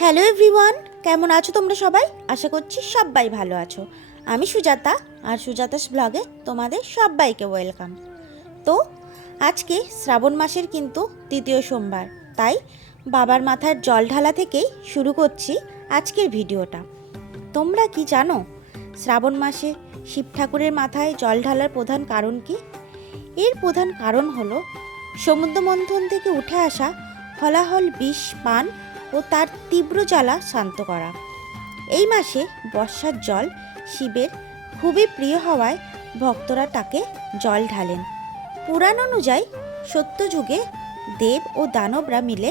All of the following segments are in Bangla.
হ্যালো এভরিওয়ান, কেমন আছো তোমরা সবাই? আশা করছি সবাই ভালো আছো। আমি সুজাতা, আর সুজাতাস ব্লগে তোমাদের সবাইকে ওয়েলকাম। তো আজকে শ্রাবণ মাসের কিন্তু তৃতীয় সোমবার, তাই বাবার মাথার জল ঢালা থেকেই শুরু করছি আজকের ভিডিওটা। তোমরা কি জানো শ্রাবণ মাসে শিব ঠাকুরের মাথায় জল ঢালার প্রধান কারণ কি? এর প্রধান কারণ হলো সমুদ্র মন্থন থেকে উঠে আসা হলাহল বিষ পান ও তার তীব্র জ্বালা শান্ত করা। এই মাসে বর্ষার জল শিবের খুবই প্রিয় হওয়ায় ভক্তরা তাকে জল ঢালেন। পুরাণ অনুযায়ী সত্যযুগে দেব ও দানবরা মিলে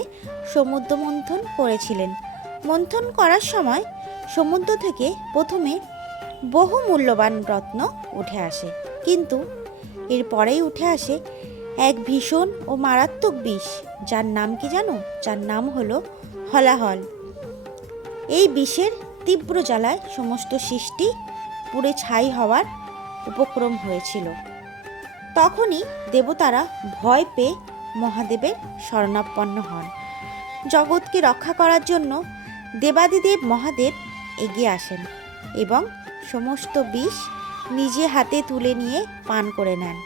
সমুদ্র মন্থন করেছিলেন। মন্থন করার সময় সমুদ্র থেকে প্রথমে বহু মূল্যবান রত্ন উঠে আসে, কিন্তু এরপরেই উঠে আসে এক ভীষণ ও মারাত্মক বিষ, যার নাম কি জানো? যার নাম হলো হলাহল। এই বিষের তীব্র জ্বালায় সমস্ত সৃষ্টি পুড়ে ছাই হওয়ার উপক্রম হয়েছিল। তখনই দেবতারা ভয় পেয়ে মহাদেবের শরণাপন্ন হন। জগৎকে রক্ষা করার জন্য দেবাদিদেব মহাদেব এগিয়ে আসেন এবং সমস্ত বিষ নিজে হাতে তুলে নিয়ে পান করে নেন।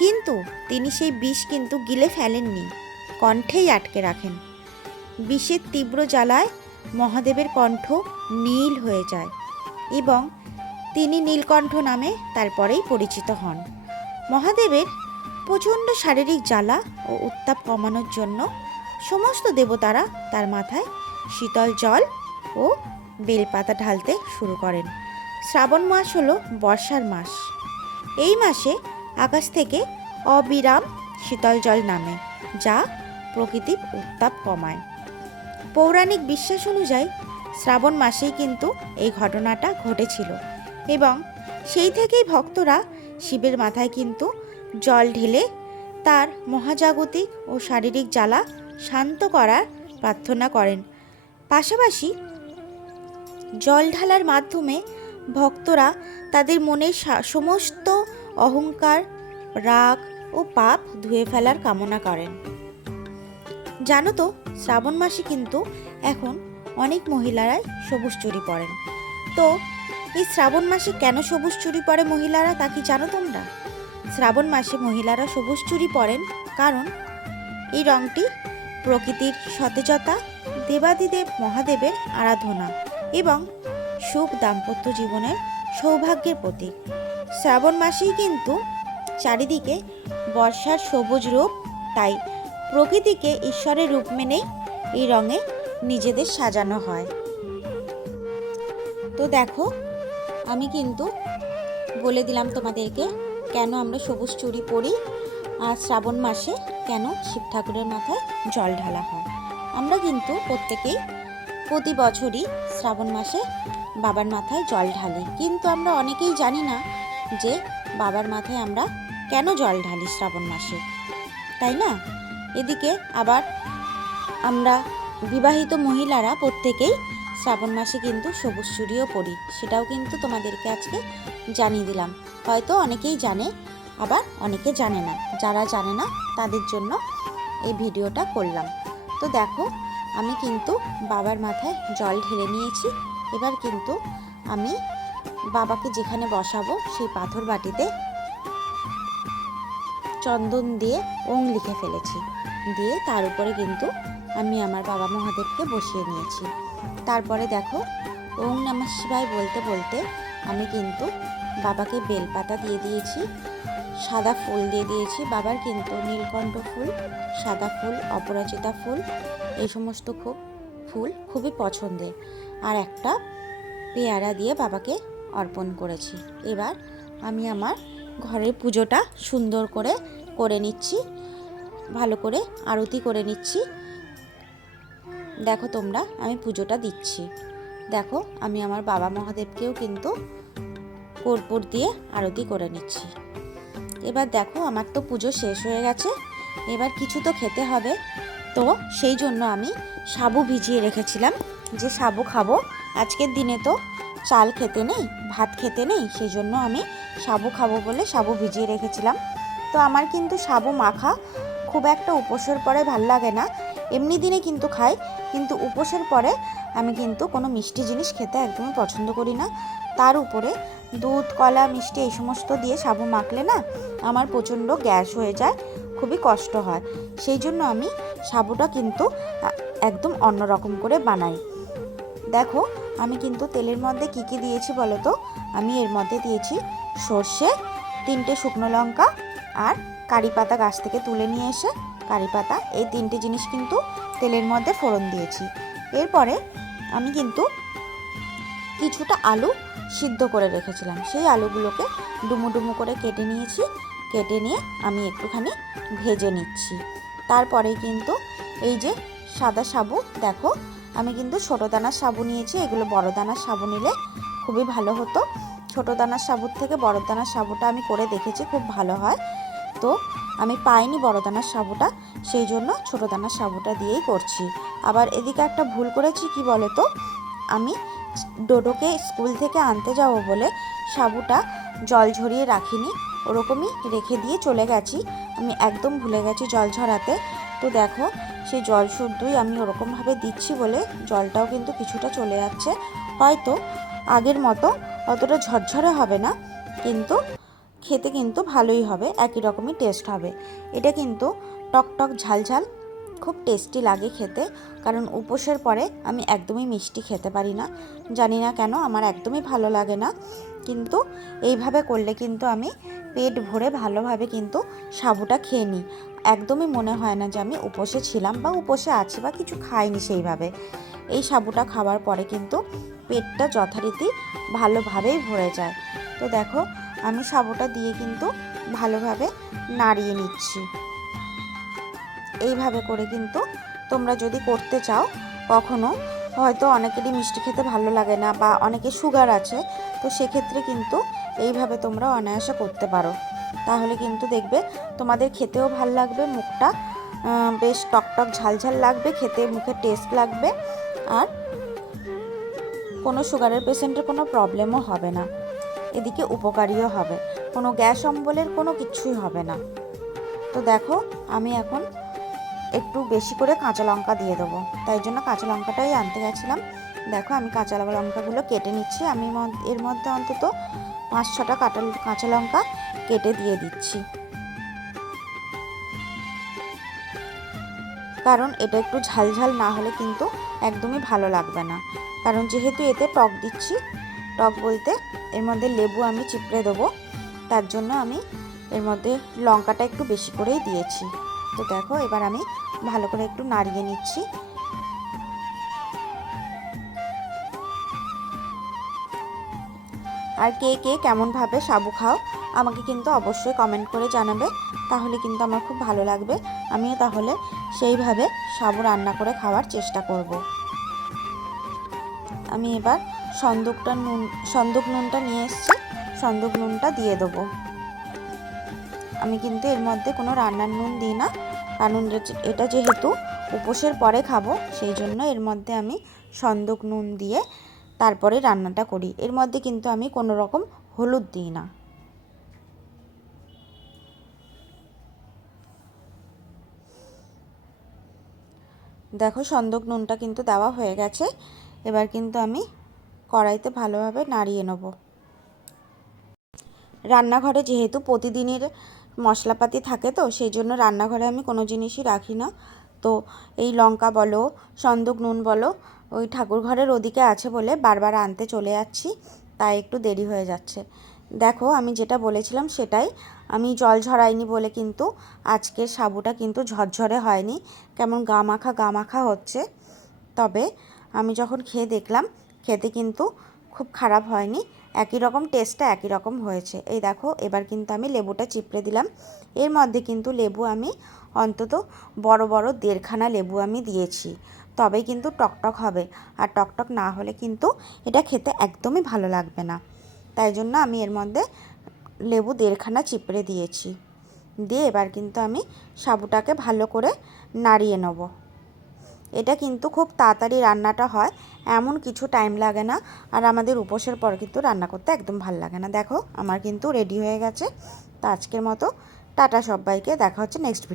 কিন্তু তিনি সেই বিষ কিন্তু গিলে ফেলেননি, কণ্ঠেই আটকে রাখেন। বিষের তীব্র জ্বালায় মহাদেবের কণ্ঠ নীল হয়ে যায় এবং তিনি নীলকণ্ঠ নামে তারপরেই পরিচিত হন। মহাদেবের প্রচণ্ড শারীরিক জ্বালা ও উত্তাপ কমানোর জন্য সমস্ত দেবতারা তার মাথায় শীতল জল ও বেলপাতা ঢালতে শুরু করেন। শ্রাবণ মাস হলো বর্ষার মাস। এই মাসে আকাশ থেকে অবিরাম শীতল জল নামে, যা প্রকৃতির উত্তাপ কমায়। পৌরাণিক বিশ্বাস অনুযায়ী শ্রাবণ মাসেই কিন্তু এই ঘটনাটা ঘটেছিল এবং সেই থেকেই ভক্তরা শিবের মাথায় কিন্তু জল ঢেলে তার মহাজাগতিক ও শারীরিক জ্বালা শান্ত করার প্রার্থনা করেন। পাশাপাশি জল ঢালার মাধ্যমে ভক্তরা তাদের মনের সমস্ত অহংকার, রাগ ও পাপ ধুয়ে ফেলার কামনা করেন। জানো তো, শ্রাবণ মাসে কিন্তু এখন অনেক মহিলারাই সবুজ চুড়ি পরেন। তো এই শ্রাবণ মাসে কেন সবুজ চুড়ি পরে মহিলারা, তা কি জানো তোমরা? শ্রাবণ মাসে মহিলারা সবুজ চুড়ি পরেন কারণ এই রঙটি প্রকৃতির সতেজতা, দেবাদিদেব মহাদেবের আরাধনা এবং সুখ দাম্পত্য জীবনের সৌভাগ্যের প্রতীক। শ্রাবণ মাসেই কিন্তু চারিদিকে বর্ষার সবুজ রূপ, তাই প্রকৃতিকে ঈশ্বরের রূপ মেনেই এই রঙে নিজেদের সাজানো হয়। তো দেখো, আমি কিন্তু বলে দিলাম তোমাদেরকে কেন আমরা সবুজ চুড়ি পরি আর শ্রাবণ মাসে কেন শিব ঠাকুরের মাথায় জল ঢালা হয়। আমরা কিন্তু প্রত্যেকেই প্রতি বছরই শ্রাবণ মাসে বাবার মাথায় জল ঢালি, কিন্তু আমরা অনেকেই জানি না যে বাবার মাথায় আমরা কেন জল ঢালি শ্রাবণ মাসে, তাই না? এদিকে আবার আমরা বিবাহিত মহিলারা প্রত্যেকেই শ্রাবণ মাসে কিন্তু সবুজ চুড়িও পরি, সেটাও কিন্তু তোমাদেরকে আজকে জানিয়ে দিলাম। হয়তো অনেকেই জানে, আবার অনেকে জানে না। যারা জানে না তাদের জন্য এই ভিডিওটা করলাম। তো দেখো, আমি কিন্তু বাবার মাথায় জল ঢেলে নিয়েছি। এবার কিন্তু আমি বাবাকে যেখানে বসাবো সেই পাথর বাটিতে চন্দন দিয়ে ওং লিখে ফেলেছি, দিয়ে তার উপরে কিন্তু আমি আমার বাবা মহাদেবকে বসিয়ে নিয়েছি। তারপরে দেখো, ওং নমঃ শিবায় বলতে বলতে আমি কিন্তু বাবাকে বেলপাতা দিয়ে দিয়েছি, সাদা ফুল দিয়ে দিয়েছি। বাবার কিন্তু নীলকণ্ঠ ফুল, সাদা ফুল, অপরাজিতা ফুল, এই সমস্ত ফুল খুবই পছন্দের। আর একটা পেয়ারা দিয়ে বাবাকে অর্পণ করেছি। এবার আমি আমার ঘরের পুজোটা সুন্দর করে নিচ্ছি, ভালো করে আরতি করে নিচ্ছি। দেখো তোমরা, আমি পুজোটা দিচ্ছি। দেখো, আমি আমার বাবা মহাদেবকেও কিন্তু কর্পূর দিয়ে আরতি করে নিচ্ছি। এবার দেখো, আমার তো পুজো শেষ হয়ে গেছে, এবার কিছু তো খেতে হবে। তো সেই জন্য আমি সাবু ভিজিয়ে রেখেছিলাম, যে সাবু খাবো। আজকের দিনে তো চাল খেতে নেই, ভাত খেতে নেই, সেই জন্য আমি সাবু খাবো বলে সাবু ভিজিয়ে রেখেছিলাম। তো আমার কিন্তু সাবু মাখা খুব একটা উপোসের পরে ভাল লাগে না, এমনি দিনে কিন্তু খাই, কিন্তু উপোসের পরে আমি কিন্তু কোনো মিষ্টি জিনিস খেতে একদমই পছন্দ করি না। তার উপরে দুধ, কলা, মিষ্টি এই সমস্ত দিয়ে সাবু মাখলে না আমার প্রচণ্ড গ্যাস হয়ে যায়, খুবই কষ্ট হয়। সেই জন্য আমি সাবুটা কিন্তু একদম অন্যরকম করে বানাই। দেখো আমি কিন্তু তেলের মধ্যে কী কী দিয়েছি বলো তো। আমি এর মধ্যে দিয়েছি সর্ষে, 3টে শুকনো লঙ্কা আর কারি পাতা গাছ থেকে তুলে নিয়ে এসে কারি পাতা, এই 3টে জিনিস কিন্তু তেলের মধ্যে ফোড়ন দিয়েছি। এরপরে আমি কিন্তু কিছুটা আলু সিদ্ধ করে রেখেছিলাম, সেই আলুগুলোকে ডুমো ডুমো করে কেটে নিয়েছি। কেটে নিয়ে আমি একটুখানি ভেজে নিচ্ছি। তারপরে কিন্তু এই যে সাদা সাবু, দেখো আমি কিন্তু ছোটো দানার সাবু নিয়েছি। এগুলো বড় দানার সাবু নিলে খুবই ভালো হতো। ছোটো দানার সাবুর থেকে বড় দানার সাবুটা আমি করে দেখেছি, খুব ভালো হয়। তো আমি পাইনি বড় দানার সাবুটা, সেই জন্য ছোটো দানার সাবুটা দিয়েই করছি। আবার এদিকে একটা ভুল করেছি, কি বলো তো, আমি ডোডোকে স্কুল থেকে আনতে যাব বলে সাবুটা জল ঝরিয়ে রাখিনি, ওরকমই রেখে দিয়ে চলে গেছি। আমি একদম ভুলে গেছি জল ঝরাতে। তো দেখো সেই জল শুদ্ধই আমি ওরকমভাবে দিচ্ছি বলে জলটাও কিন্তু কিছুটা চলে যাচ্ছে। হয়তো আগের মতো অতটা ঝরঝরে হবে না, কিন্তু খেতে কিন্তু ভালোই হবে, একই রকমই টেস্ট হবে। এটা কিন্তু টক টক ঝাল ঝাল খুব টেস্টি লাগে খেতে। কারণ উপোসের পরে আমি একদমই মিষ্টি খেতে পারি না, জানি না কেন, আমার একদমই ভালো লাগে না। কিন্তু এইভাবে করলে কিন্তু আমি পেট ভরে ভালোভাবে কিন্তু সাবুটা খেয়ে নিই। একদমই মনে হয় না যে আমি উপোসে ছিলাম বা উপোসে আছি বা কিছু খাইনি সেইভাবে। এই সাবুটা খাওয়ার পরে কিন্তু পেটটা যথারীতি ভালোভাবেই ভরে যায়। তো দেখো আমি সাবুটা দিয়ে কিন্তু ভালোভাবে নাড়িয়ে নিচ্ছি। এইভাবে করে কিন্তু তোমরা যদি করতে চাও, কখনো হয়তো অনেকেরই মিষ্টি খেতে ভালো লাগে না বা অনেকের সুগার আছে, তো সেক্ষেত্রে কিন্তু এইভাবে তোমরা অনায়াসে করতে পারো। তাহলে কিন্তু দেখবে তোমাদের খেতেও ভালো লাগবে, মুখটা বেশ টকটক ঝালঝাল লাগবে, খেতে মুখে টেস্ট লাগবে, আর কোনো সুগারের পেশেন্টের কোনো প্রবলেমও হবে না। এদিকে উপকারীও হবে, কোনো গ্যাস অম্বলের কোনো কিছুই হবে না। তো দেখো আমি এখন একটু বেশি করে কাঁচা লঙ্কা দিয়ে দেবো, তাই জন্য কাঁচা লঙ্কাটাই আনতে গেছিলাম। দেখো আমি কাঁচা লঙ্কাগুলো কেটে নিচ্ছি। আমি এর মধ্যে অন্তত 5-6টা কাঁচা লঙ্কা কেটে দিয়ে দিচ্ছি, কারণ এটা একটু ঝালঝাল না হলে কিন্তু একদমই ভালো লাগবে না। কারণ যেহেতু এতে টক দিচ্ছি, টক বলতে এর মধ্যে লেবু আমি চিপড়ে দেবো, তার জন্য আমি এর মধ্যে লঙ্কাটা একটু বেশি করেই দিয়েছি। তো দেখো এবার আমি ভালো করে একটু নাড়িয়ে নিচ্ছি। আর কে কে কেমনভাবে সাবু খাও আমাকে কিন্তু অবশ্যই কমেন্ট করে জানাবে, তাহলে কিন্তু আমার খুব ভালো লাগবে। আমিও তাহলে সেইভাবে সাবু রান্না করে খাওয়ার চেষ্টা করব। আমি এবার সন্দুক নুনটা নিয়ে এসেছি, সন্দুক নুনটা দিয়ে দেবো। আমি কিন্তু এর মধ্যে কোনো রান্নার নুন দিই না, কারণ এটা যেহেতু উপোসের পরে খাবো, সেই জন্য এর মধ্যে আমি সন্দুক নুন দিয়ে তারপরে রান্নাটা করি। এর মধ্যে কিন্তু আমি কোনো রকম হলুদ দিই না। দেখো সন্দুক নুনটা কিন্তু দেওয়া হয়ে গেছে। এবার কিন্তু আমি কড়াইতে ভালোভাবে নাড়িয়ে নেব। রান্নাঘরে যেহেতু প্রতিদিনের মশলাপাতি থাকে, তো সেই জন্য রান্নাঘরে আমি কোনো জিনিসই রাখি না। তো এই লঙ্কা বলো, সন্দুক নুন বলো, ওই ঠাকুর ঘরের ওদিকে আছে বলে বারবার আনতে চলে যাচ্ছি, তাই একটু দেরি হয়ে যাচ্ছে। দেখো আমি যেটা বলেছিলাম সেটাই, আমি জল ঝরাইনি বলে কিন্তু আজকের সাবুটা কিন্তু ঝরঝরে হয়নি, কেমন গা মাখা হচ্ছে। তবে আমি যখন খেয়ে দেখলাম, খেতে কিন্তু খুব খারাপ হয়নি, একই রকম টেস্টটা একই রকম হয়েছে। এই দেখো এবার কিন্তু আমি লেবুটা চিপড়ে দিলাম। এর মধ্যে কিন্তু লেবু আমি অন্তত বড় বড় 1.5খানা লেবু আমি দিয়েছি, তবেই কিন্তু টকটক হবে। আর টকটক না হলে কিন্তু এটা খেতে একদমই ভালো লাগবে না। তাই জন্য আমি এর মধ্যে লেবু 1.5খানা চিপড়ে দিয়েছি। দিয়ে এবার কিন্তু আমি সাবুটাকে ভালো করে নাড়িয়ে নেব। এটা কিন্তু খুব তাড়াতাড়ি রান্নাটা হয়, এমন কিছু টাইম লাগে না। আর আমাদের উপোসের পর কিন্তু রান্না করতে একদম ভালো লাগে না। দেখো আমার কিন্তু রেডি হয়ে গেছে। তো আজকের মতো টাটা সবাইকে, দেখা হচ্ছে নেক্সট ভিডিও।